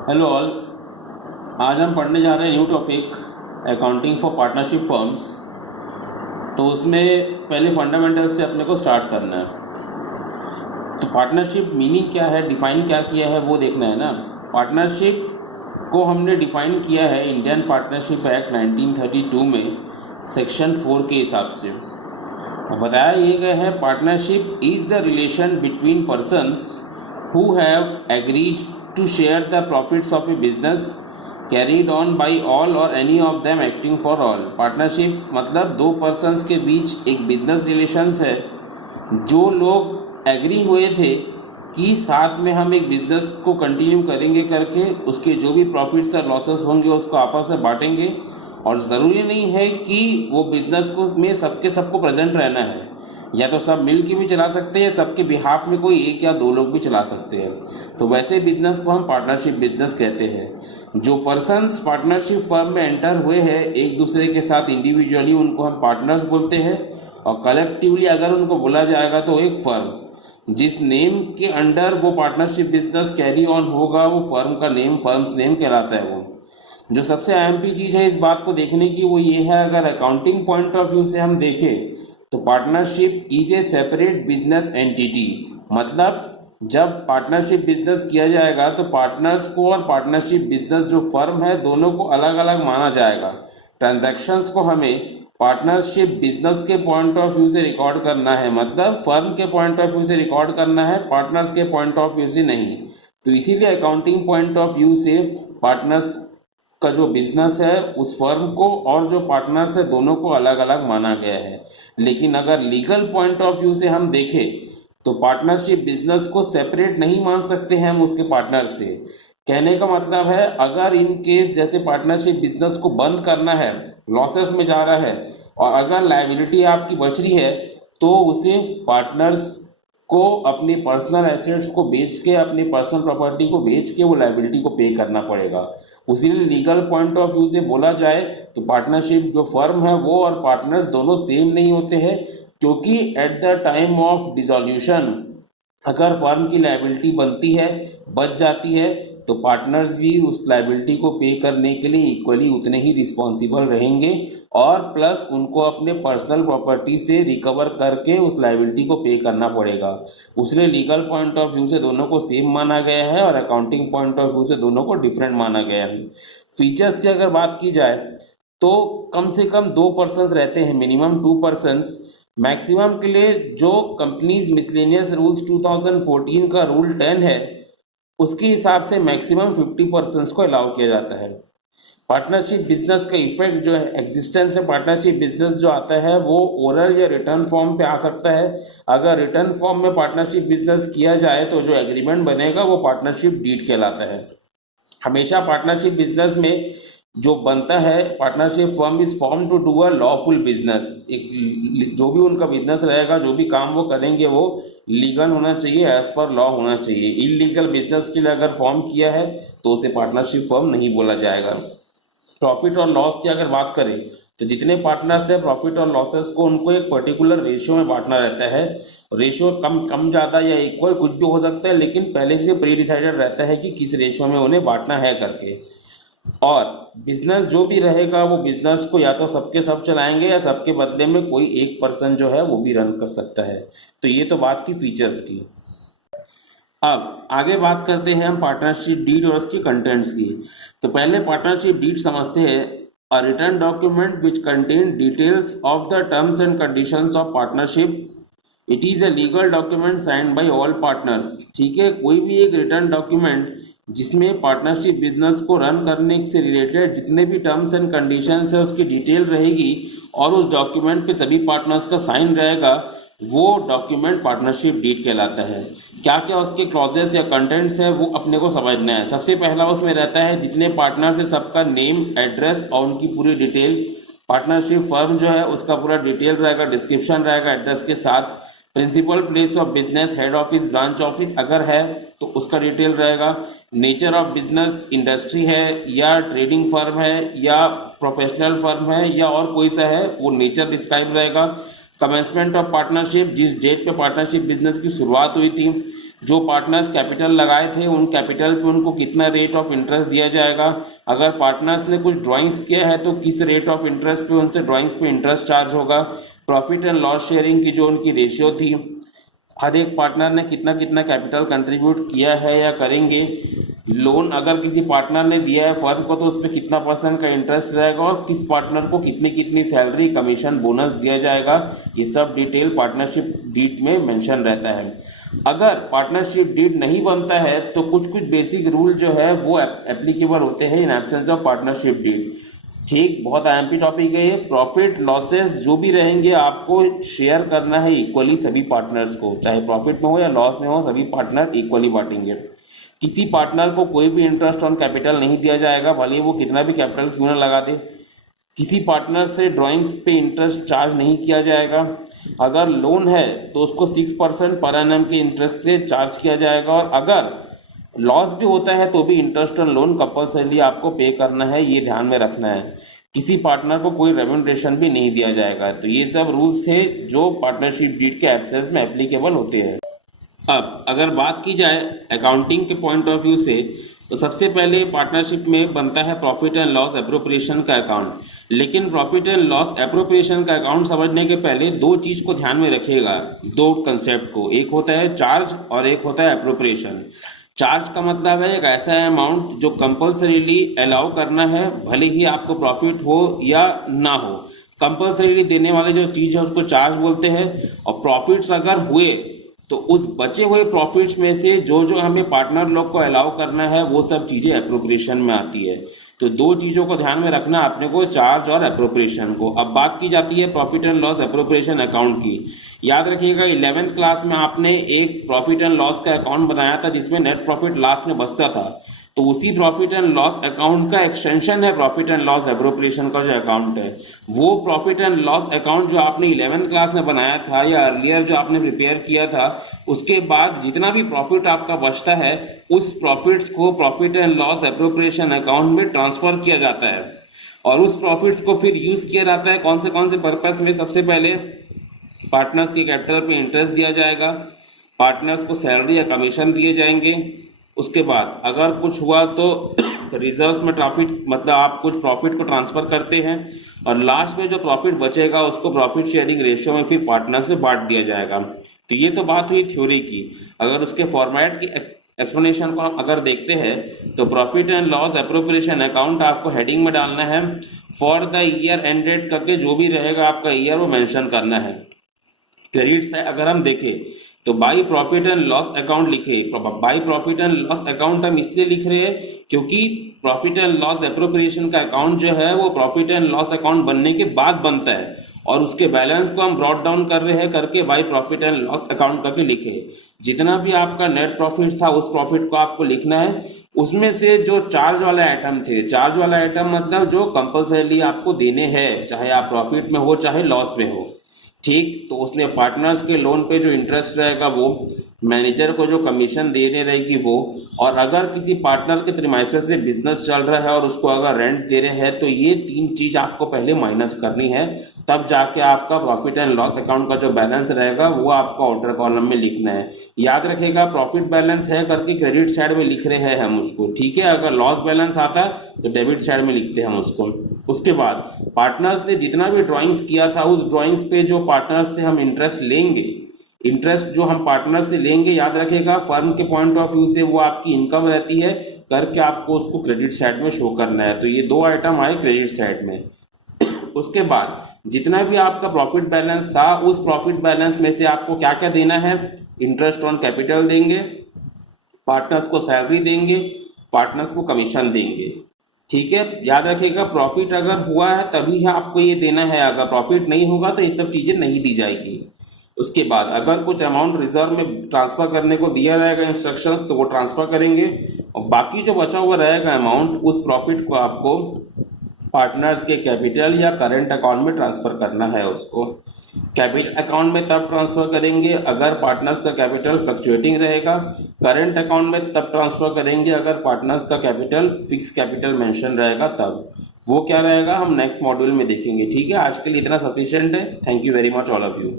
Hello all. आज हम पढ़ने जा रहे हैं new topic accounting for partnership firms. तो उसमें पहले फंडामेंटल से अपने को स्टार्ट करना है। तो पार्टनरशिप मीनिंग क्या है, डिफाइन क्या किया है वो देखना है ना। पार्टनरशिप को हमने डिफाइन किया है इंडियन पार्टनरशिप एक्ट 1932 में सेक्शन 4 के हिसाब से। बताया ये गया है partnership is the relation between persons who have agreed to share the profits of a business carried on by all or any of them acting for all। Partnership मतलब दो पर्सन्स के बीच एक बिजनेस रिलेशंस है, जो लोग agree हुए थे कि साथ में हम एक बिजनेस को कंटिन्यू करेंगे करके उसके जो भी प्रॉफिट्स और लॉसेस होंगे उसको आपस में बांटेंगे। और ज़रूरी नहीं है कि वो बिजनेस को में सबको प्रेजेंट रहना है, या तो सब मिल के भी चला सकते हैं, सबके बिहाफ में कोई एक या दो लोग भी चला सकते हैं। तो वैसे बिजनेस को हम पार्टनरशिप बिजनेस कहते हैं। जो पर्सन्स पार्टनरशिप फर्म में एंटर हुए हैं एक दूसरे के साथ इंडिविजुअली, उनको हम पार्टनर्स बोलते हैं। और कलेक्टिवली अगर उनको बोला जाएगा तो एक फर्म जिस नेम के अंडर वो पार्टनरशिप बिजनेस कैरी ऑन होगा वो फर्म का नेम, फर्म्स नेम कहलाता है। वो जो सबसे अहम चीज़ है इस बात को देखने की वो ये है, अगर अकाउंटिंग पॉइंट ऑफ व्यू से हम देखें तो partnership is a separate business entity. मतलब जब पार्टनरशिप बिजनेस किया जाएगा तो पार्टनर्स को और पार्टनरशिप बिजनेस जो फर्म है दोनों को अलग अलग माना जाएगा। ट्रांजैक्शंस को हमें पार्टनरशिप बिजनेस के पॉइंट ऑफ व्यू से रिकॉर्ड करना है, मतलब फर्म के पॉइंट ऑफ व्यू से रिकॉर्ड करना है, पार्टनर्स के पॉइंट ऑफ व्यू से नहीं। तो इसीलिए अकाउंटिंग पॉइंट ऑफ व्यू से पार्टनर्स का जो बिजनेस है उस फर्म को और जो पार्टनर्स है दोनों को अलग अलग माना गया है। लेकिन अगर लीगल पॉइंट ऑफ व्यू से हम देखें तो पार्टनरशिप बिजनेस को सेपरेट नहीं मान सकते हैं हम उसके पार्टनर से। कहने का मतलब है अगर इन केस जैसे पार्टनरशिप बिजनेस को बंद करना है, लॉसेस में जा रहा है और अगर लायबिलिटी आपकी बच रही है तो उसे पार्टनर्स को अपनी पर्सनल एसेट्स को बेच के, अपनी पर्सनल प्रॉपर्टी को बेच के वो लायबिलिटी को पे करना पड़ेगा। उसीलिए लीगल पॉइंट ऑफ व्यू से बोला जाए तो पार्टनरशिप जो फर्म है वो और पार्टनर्स दोनों सेम नहीं होते हैं, क्योंकि at the time of dissolution अगर फर्म की लायबिलिटी बनती है, बच जाती है, तो पार्टनर्स भी उस लायबिलिटी को पे करने के लिए इक्वली उतने ही रिस्पॉन्सिबल रहेंगे और प्लस उनको अपने पर्सनल प्रॉपर्टी से रिकवर करके उस लायबिलिटी को पे करना पड़ेगा। उसने लीगल पॉइंट ऑफ व्यू से दोनों को सेम माना गया है और अकाउंटिंग पॉइंट ऑफ व्यू से दोनों को डिफरेंट माना गया है। फीचर्स की अगर बात की जाए तो कम से कम 2 पर्सन्स रहते हैं, मिनिमम 2 पर्सन्स। मैक्सिमम के लिए जो कंपनीज मिसलेनियस रूल्स 2014 का रूल 10 है उसके हिसाब से मैक्सिमम 50 पर्सन्स को अलाउ किया जाता है। पार्टनरशिप बिजनेस का इफेक्ट जो है, एग्जिस्टेंस में पार्टनरशिप बिजनेस जो आता है वो ओरल या रिटर्न फॉर्म पे आ सकता है। अगर रिटर्न फॉर्म में पार्टनरशिप बिजनेस किया जाए तो जो एग्रीमेंट बनेगा वो पार्टनरशिप डीड कहलाता है। हमेशा पार्टनरशिप बिजनेस में जो बनता है, partnership firm is form to do a lawful business. एक जो भी उनका बिजनेस रहेगा, जो भी काम वो करेंगे वो लीगल होना चाहिए, एज पर लॉ होना चाहिए। इलीगल बिजनेस के लिए अगर फॉर्म किया है तो उसे पार्टनरशिप फर्म नहीं बोला जाएगा। प्रॉफिट और लॉस की अगर बात करें तो जितने पार्टनर्स है प्रॉफिट और लॉसेस को उनको एक पर्टिकुलर रेशियो में बांटना रहता है। रेशियो कम ज़्यादा या इक्वल कुछ भी हो सकता है, लेकिन पहले से प्री डिसाइडेड रहता है कि किस रेशियो में उन्हें बांटना है करके। और बिजनेस जो भी रहेगा वो बिजनेस को या तो सबके सब चलाएंगे या सबके बदले में कोई एक पर्सन जो है वो भी रन कर सकता है। तो ये तो बात की फीचर्स की। अब आगे बात करते हैं हम पार्टनरशिप डीड और उसके कंटेंट्स की। तो पहले पार्टनरशिप डीड समझते हैं। A written document which contain details of the terms and conditions of partnership. It is a legal document signed by all partners. ठीक है, कोई भी एक रिटर्न डॉक्यूमेंट जिसमें पार्टनरशिप बिजनेस को रन करने से रिलेटेड जितने भी टर्म्स एंड कंडीशंस है उसकी डिटेल रहेगी और उस डॉक्यूमेंट पे सभी पार्टनर्स का साइन रहेगा, वो डॉक्यूमेंट पार्टनरशिप डीड कहलाता है। क्या क्या उसके क्लॉजेस या कंटेंट्स है वो अपने को समझना है। सबसे पहला उसमें रहता है जितने पार्टनर्स है सबका नेम, एड्रेस और उनकी पूरी डिटेल। पार्टनरशिप फर्म जो है उसका पूरा डिटेल रहेगा, डिस्क्रिप्शन रहेगा एड्रेस के साथ। Principal place of business, head office, branch office अगर है तो उसका डिटेल रहेगा। नेचर ऑफ बिजनेस, इंडस्ट्री है या ट्रेडिंग फर्म है या प्रोफेशनल फर्म है या और कोई सा है, वो नेचर डिस्क्राइब रहेगा। कमेंसमेंट ऑफ पार्टनरशिप, जिस डेट पे पार्टनरशिप बिजनेस की शुरुआत हुई थी। जो पार्टनर्स कैपिटल लगाए थे उन कैपिटल पे उनको कितना रेट ऑफ इंटरेस्ट दिया जाएगा, अगर पार्टनर्स ने कुछ ड्राइंग्स किया है तो किस रेट ऑफ इंटरेस्ट पे उनसे ड्राइंग्स पे इंटरेस्ट चार्ज होगा, प्रॉफिट एंड लॉस शेयरिंग की जो उनकी रेशियो थी, हर एक पार्टनर ने कितना कितना कैपिटल कंट्रीब्यूट किया है या करेंगे, लोन अगर किसी पार्टनर ने दिया है फर्म को तो उस पर कितना परसेंट का इंटरेस्ट रहेगा और किस पार्टनर को कितनी कितनी सैलरी कमीशन बोनस दिया जाएगा, ये सब डिटेल पार्टनरशिप डीड में मेंशन रहता है। अगर पार्टनरशिप डीड नहीं बनता है तो कुछ कुछ बेसिक रूल जो है वो एप्लीकेबल होते हैं in absence of partnership deed. ठीक, बहुत आईएमपी टॉपिक है ये। प्रॉफिट लॉसेस जो भी रहेंगे आपको शेयर करना है इक्वली सभी पार्टनर्स को, चाहे प्रॉफिट में हो या लॉस में हो, सभी पार्टनर इक्वली बांटेंगे। किसी पार्टनर को कोई भी इंटरेस्ट ऑन कैपिटल नहीं दिया जाएगा, भले वो कितना भी कैपिटल क्यों ना लगा दे। किसी पार्टनर से ड्राइंग्स पे इंटरेस्ट चार्ज नहीं किया जाएगा। अगर लोन है तो उसको 6% पर एनम के इंटरेस्ट से चार्ज किया जाएगा, और अगर लॉस भी होता है तो भी इंटरेस्ट ऑन लोन कंपल्सरी आपको पे करना है, ये ध्यान में रखना है। किसी पार्टनर को कोई रेम्यूनरेशन भी नहीं दिया जाएगा। तो ये सब रूल्स थे जो पार्टनरशिप डीड के एब्सेंस में एप्लीकेबल होते हैं। अब अगर बात की जाए अकाउंटिंग के पॉइंट ऑफ व्यू से, तो सबसे पहले पार्टनरशिप में बनता है प्रॉफिट एंड लॉस एप्रोप्रिएशन का अकाउंट। लेकिन प्रॉफिट एंड लॉस एप्रोप्रिएशन का अकाउंट समझने के पहले दो चीज को ध्यान में रखिएगा, दो कंसेप्ट को, एक होता है चार्ज और एक होता है एप्रोप्रिएशन। चार्ज का मतलब है एक ऐसा अमाउंट जो कंपल्सरीली अलाउ करना है, भले ही आपको प्रॉफिट हो या ना हो, कंपल्सरीली देने वाले जो चीज है उसको चार्ज बोलते हैं। और प्रॉफिट्स अगर हुए तो उस बचे हुए प्रॉफिट्स में से जो जो हमें पार्टनर लोग को अलाउ करना है वो सब चीजें एप्रोप्रिएशन में आती है। तो दो चीजों को ध्यान में रखना अपने को, चार्ज और एप्रोप्रिएशन को। अब बात की जाती है profit and loss appropriation account की। याद रखिएगा 11th क्लास में आपने एक प्रॉफिट एंड लॉस का अकाउंट बनाया था जिसमें नेट प्रॉफिट लास्ट में बचता था, तो उसी प्रॉफिट एंड लॉस अकाउंट का एक्सटेंशन है प्रॉफिट एंड लॉस एप्रोप्रिएशन का जो अकाउंट है। वो प्रॉफिट एंड लॉस अकाउंट जो आपने 11th क्लास में बनाया था या अर्लियर जो आपने प्रिपेयर किया था, उसके बाद जितना भी प्रॉफिट आपका बचता है उस प्रॉफिट्स को profit and loss appropriation account में ट्रांसफर किया जाता है, और उस प्रॉफिट्स को फिर यूज किया जाता है कौन से पर्पस में। सबसे पहले पार्टनर्स के कैपिटल पे इंटरेस्ट दिया जाएगा, पार्टनर्स को सैलरी या कमीशन दिए जाएंगे। उसके बाद अगर कुछ हुआ तो रिजर्व्स में प्रॉफिट, मतलब आप कुछ प्रॉफिट को ट्रांसफर करते हैं, और लास्ट में जो प्रॉफिट बचेगा उसको प्रॉफिट शेयरिंग रेशियो में फिर पार्टनर्स में बांट दिया जाएगा। तो ये तो बात हुई थ्योरी की। अगर उसके फॉर्मेट की एक्सप्लेनेशन को हम अगर देखते हैं तो profit and loss appropriation account आपको हेडिंग में डालना है फॉर द ईयर एंडेड करके, जो भी रहेगा आपका ईयर वो मेंशन करना है। क्रेडिट से अगर हम देखें तो by profit and loss account लिखे। By profit and loss account हम इसलिए लिख रहे हैं क्योंकि प्रॉफिट एंड लॉस एप्रोप्रिएशन का अकाउंट जो है वो प्रॉफिट एंड लॉस अकाउंट बनने के बाद बनता है, और उसके बैलेंस को हम ब्रॉट डाउन कर रहे हैं करके by profit and loss account करके लिखे। जितना भी आपका नेट प्रॉफिट था उस प्रॉफिट को आपको लिखना है, उसमें से जो चार्ज वाले आइटम थे, चार्ज वाला आइटम मतलब जो कंपल्सरी आपको देने हैं, चाहे आप प्रॉफिट में हो चाहे लॉस में हो। ठीक, तो उसमें पार्टनर्स के लोन पे जो इंटरेस्ट रहेगा वो, मैनेजर को जो कमीशन देने रहेगी वो, और अगर किसी पार्टनर के प्रीमाइसेस से बिजनेस चल रहा है और उसको अगर रेंट दे रहे हैं तो ये तीन चीज आपको पहले माइनस करनी है, तब जाके आपका प्रॉफिट एंड लॉस अकाउंट का जो बैलेंस रहेगा वो आपको आउटर कॉलम में लिखना है। याद रखिएगा प्रॉफिट बैलेंस है करके क्रेडिट साइड में लिख रहे हैं हम उसको, ठीक है। अगर लॉस बैलेंस आता है तो डेबिट साइड में लिखते हैं हम उसको। उसके बाद पार्टनर्स ने जितना भी ड्राइंग्स किया था उस ड्राइंग्स पे जो पार्टनर्स से हम इंटरेस्ट लेंगे, इंटरेस्ट जो हम पार्टनर से लेंगे, याद रखिएगा फर्म के पॉइंट ऑफ व्यू से वो आपकी इनकम रहती है करके आपको उसको क्रेडिट साइड में शो करना है। तो ये दो आइटम आए क्रेडिट साइड में। उसके बाद जितना भी आपका प्रॉफिट बैलेंस था उस प्रॉफिट बैलेंस में से आपको क्या क्या देना है, इंटरेस्ट ऑन कैपिटल देंगे, पार्टनर्स को सैलरी देंगे, पार्टनर्स को कमीशन देंगे, ठीक है। याद रखिएगा प्रॉफिट अगर हुआ है तभी आपको ये देना है, अगर प्रॉफिट नहीं होगा तो ये सब चीजें नहीं दी जाएगी। उसके बाद अगर कुछ अमाउंट रिजर्व में ट्रांसफर करने को दिया रहेगा इंस्ट्रक्शंस तो वो ट्रांसफर करेंगे, और बाकी जो बचा हुआ रहेगा अमाउंट उस प्रॉफिट को आपको पार्टनर्स के कैपिटल या करंट अकाउंट में ट्रांसफर करना है। उसको कैपिटल अकाउंट में तब ट्रांसफर करेंगे अगर पार्टनर्स का कैपिटल फ्लक्चुएटिंग रहेगा, करंट अकाउंट में तब ट्रांसफर करेंगे अगर पार्टनर्स का कैपिटल फिक्स कैपिटल मेंशन रहेगा। तब वो क्या रहेगा हम नेक्स्ट मॉड्यूल में देखेंगे, ठीक है। आज के लिए इतना सफिशिएंट है। Thank you very much all of you.